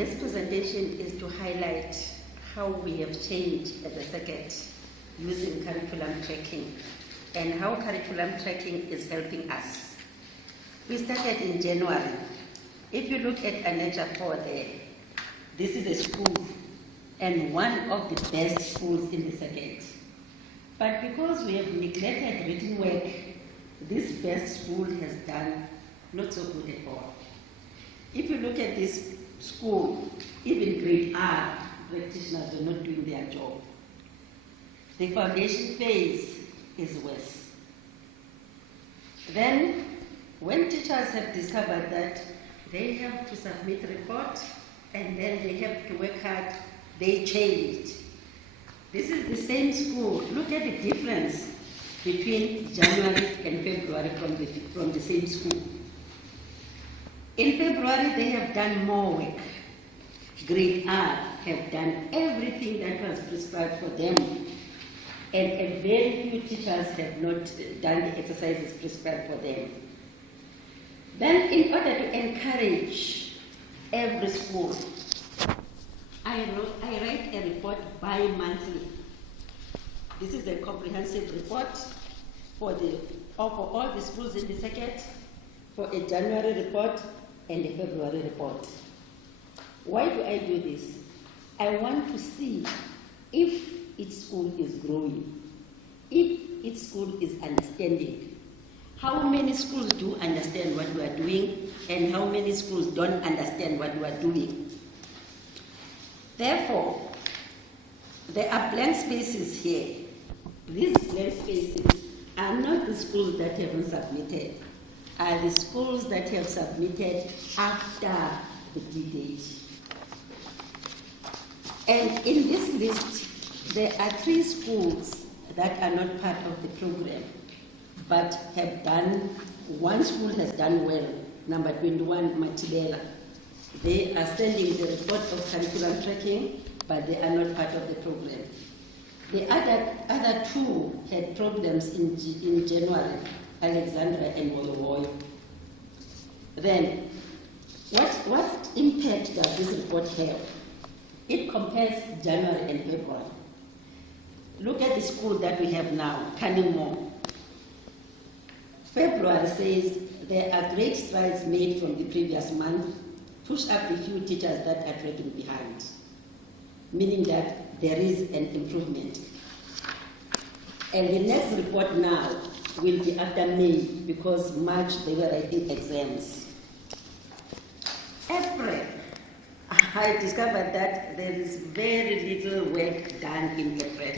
this presentation is to highlight how we have changed at the circuit using curriculum tracking and how curriculum tracking is helping us. We started in January. If you look at Anecha 4 there, this is a school and one of the best schools in the circuit. But because we have neglected written work, this best school has done not so good at all. If you look at this school, even grade R practitioners are not doing their job. The foundation phase is worse. Then, when teachers have discovered that they have to submit report and then they have to work hard, they changed. This is the same school. Look at the difference between January and February from the same school. In February, they have done more work. Grade R have done everything that was prescribed for them, and very few teachers have not done the exercises prescribed for them. Then, in order to encourage every school, I write a report bi-monthly. This is a comprehensive report for all the schools in the circuit, for a January report and a February report. Why do I do this? I want to see if each school is growing, if each school is understanding. How many schools do understand what we are doing and how many schools don't understand what we are doing. Therefore, there are blank spaces here. These blank spaces are not the schools that haven't submitted, are the schools that have submitted after the due date. And in this list, there are 3 schools that are not part of the program, but have done, one school has done well, number 21, Matilela. They are sending the report of curriculum tracking, but they are not part of the program. The other 2 had problems in January, Alexandra and Molowoyo. Then, what impact does this report have? It compares January and February. Look at the school that we have now, Canimore. February says there are great strides made from the previous month. Push up the few teachers that are dragging behind, meaning that there is an improvement. And the next report now will be after May, because March they were writing exams. April, I discovered that there is very little work done in April,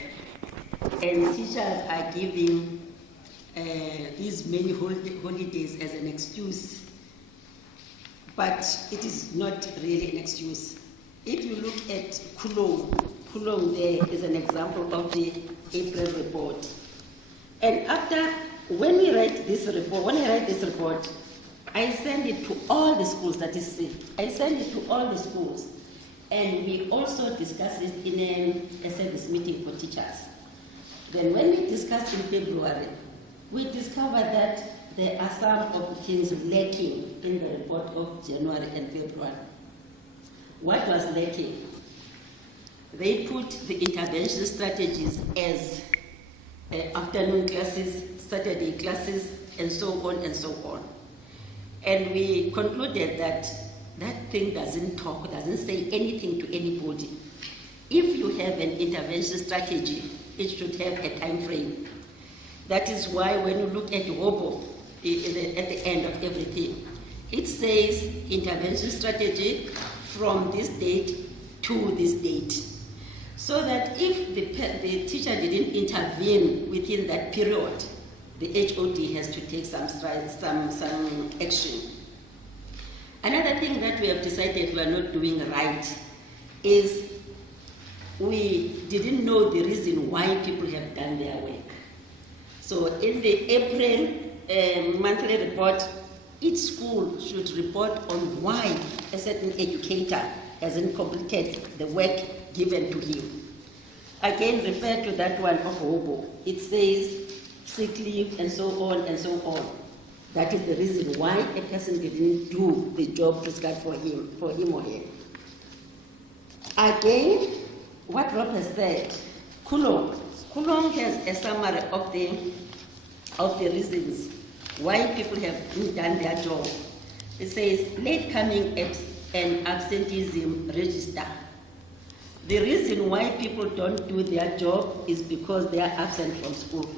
and teachers are giving these many holidays as an excuse. But it is not really an excuse. If you look at Kulong there is an example of the April report. And when I write this report, I send it to all the schools, that is it. I send it to all the schools. And we also discuss it in a service meeting for teachers. Then when we discussed in February, we discovered that there are some of the things lacking in the report of January and February. What was lacking? They put the intervention strategies as afternoon classes, Saturday classes, and so on and so on. And we concluded that that thing doesn't say anything to anybody. If you have an intervention strategy, it should have a time frame. That is why when you look at WOBO, at the end of everything, it says intervention strategy from this date to this date. So that if the teacher didn't intervene within that period, the HOD has to take some action. Another thing that we have decided we are not doing right is we didn't know the reason why people have done their work. So in the April monthly report, each school should report on why a certain educator hasn't completed the work given to him. Again, refer to that one of WOBO. It says sick leave and so on and so on. That is the reason why a person didn't do the job prescribed for him or her. Again, what Rob has said, Coulomb has a summary of the reasons why people have done their job. It says late coming and absenteeism register. The reason why people don't do their job is because they are absent from school,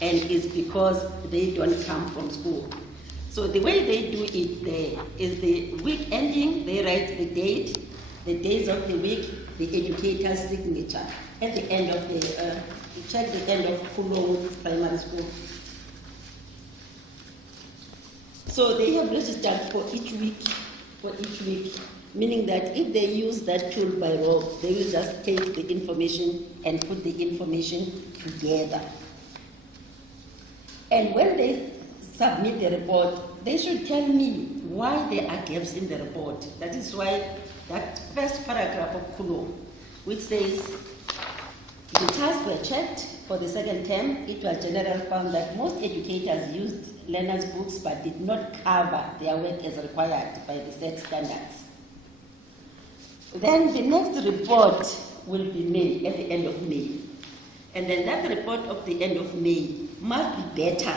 and it's because they don't come from school. So the way they do it there is the week ending, they write the date, the days of the week, the educator's signature at the end of the, check the end of Coulomb Primary School. So they have registered for each week, meaning that if they use that tool by Rob, they will just take the information and put the information together. And when they submit the report, they should tell me why there are gaps in the report. That is why that first paragraph of Coulomb, which says, the tasks were checked for the second term. It was generally found that most educators used learners' books but did not cover their work as required by the set standards. Then the next report will be made at the end of May. And then that report of the end of May must be better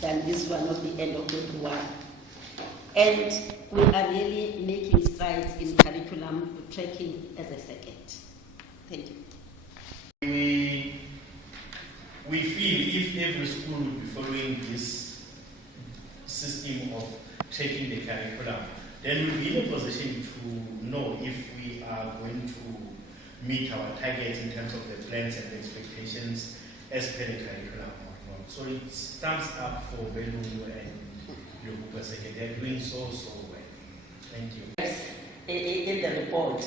than this one of the end of February. And we are really making strides in curriculum tracking as a second. Thank you. We feel if every school will be following this system of tracking the curriculum, then we'll be in a position to know if we are going to meet our targets in terms of the plans and the expectations as per the curriculum or not. So it's thumbs up for Velu and Yokuba Second. They're doing so well. Thank you. Yes, in the report,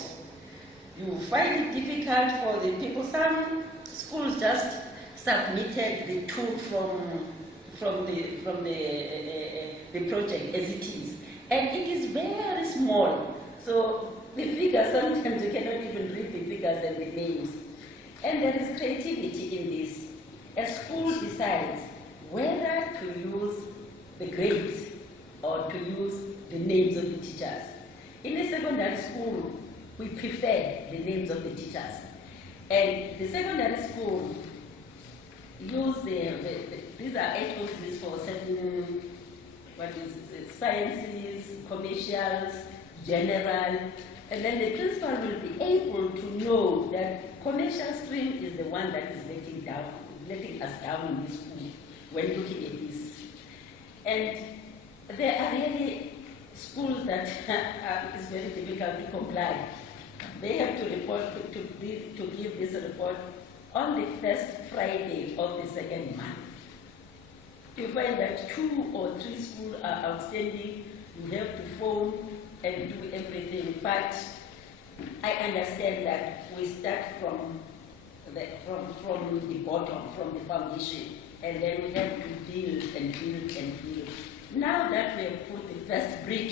you find it difficult for the people. Some schools just submitted the tool from the project as it is, and it is very small. So the figures, sometimes you cannot even read the figures and the names. And there is creativity in this. A school decides whether to use the grades or to use the names of the teachers. In a secondary school, we prefer the names of the teachers. And the secondary school use these are HOCs for certain, sciences, commercials, general, and then the principal will be able to know that commercial stream is the one that is letting us down in this school when looking at this. And there are really schools that is very difficult to comply. They have to report to give this report on the first Friday of the second month. You find that 2 or 3 schools are outstanding, you have to phone and do everything. But I understand that we start from the bottom, from the foundation, and then we have to build and build and build. Now that we have put the first brick,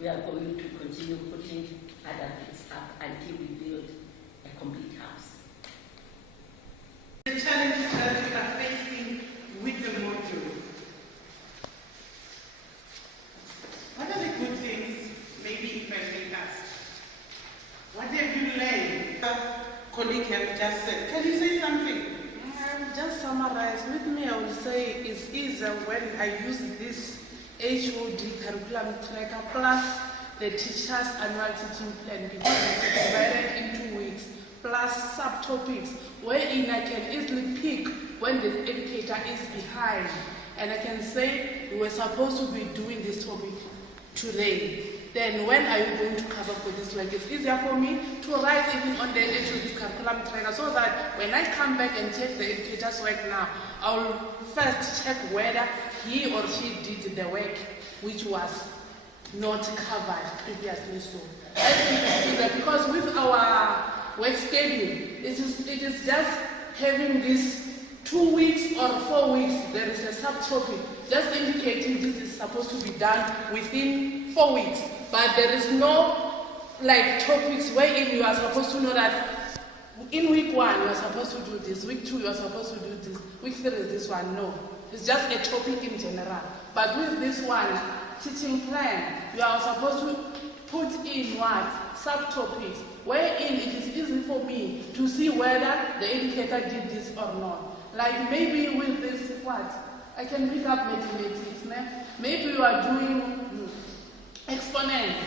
we are going to continue putting other things up until we build a complete house. The challenges that we are facing with the module. What are the good things, maybe if I may ask? What have you learned? Colleague have just said. Can you say something? Just summarize. With me, I will say it's easier when I use this HOD curriculum tracker plus the teacher's annual teaching plan, because it's divided in 2 weeks, plus subtopics, wherein I can easily pick when the educator is behind, and I can say we were supposed to be doing this topic today. Then when are you going to cover for this work? It's easier for me to write even on the HOD curriculum tracker, so that when I come back and check the educator's work now, I'll first check whether he or she did the work which was not covered previously. So I think it's easier, because with our work schedule, it is just having this 2 weeks or 4 weeks, there is a subtopic just indicating this is supposed to be done within 4 weeks. But there is no topics wherein you are supposed to know that in week 1 you are supposed to do this, week 2 you are supposed to do this, week 3 is this one. No, it's just a topic in general. But with this one, teaching plan, you are supposed to put in what? Subtopics, wherein it is easy for me to see whether the educator did this or not. Like maybe with this, what? I can pick up mathematics, maybe you are doing exponents.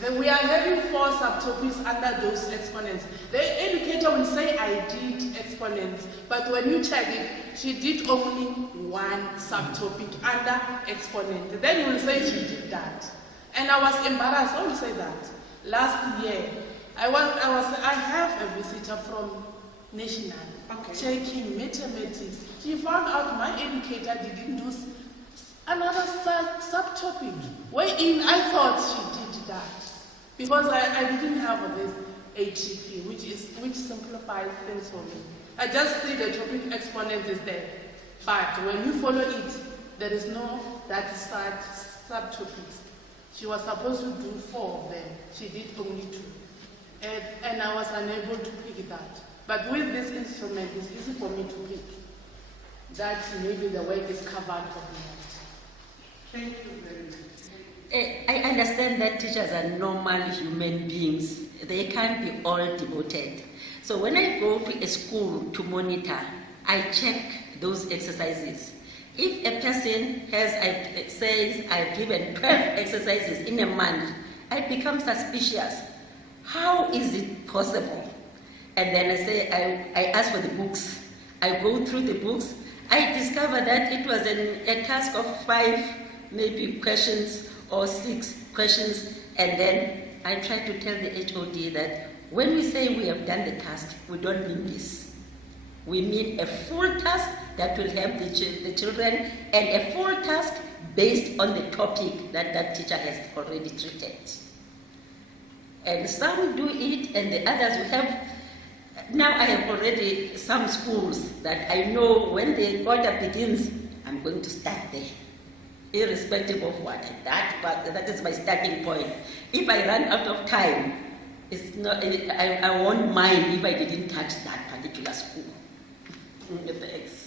Then we are having 4 subtopics under those exponents. The educator will say, I did exponents, but when you check it, she did only 1 subtopic under exponent. Then you will say she did that. And I was embarrassed. I will say that. Last year, I have a visitor from National checking mathematics. She found out my educator didn't do another subtopic, wherein I thought she did that. Because I didn't have this ATP, which simplifies things for me. I just see the topic exponent is there. But when you follow it, there is no that subtopics. She was supposed to do 4 of them. She did only 2. And I was unable to pick that. But with this instrument, it's easy for me to pick. That maybe the work is covered for me. Thank you very much. I understand that teachers are normal human beings. They can't be all devoted. So when I go to a school to monitor, I check those exercises. If a person says I've given 12 exercises in a month, I become suspicious. How is it possible? And then I say, I ask for the books. I go through the books. I discover that it was a task of 5 maybe questions or 6 questions, and then I try to tell the HOD that when we say we have done the task, we don't mean this. We mean a full task that will help the children, and a full task based on the topic that that teacher has already treated. And some do it, and the others will have. Now I have already some schools that I know when the quarter begins, I'm going to start there. Irrespective of what that is my starting point. If I run out of time, I won't mind if I didn't touch that particular school. Thanks.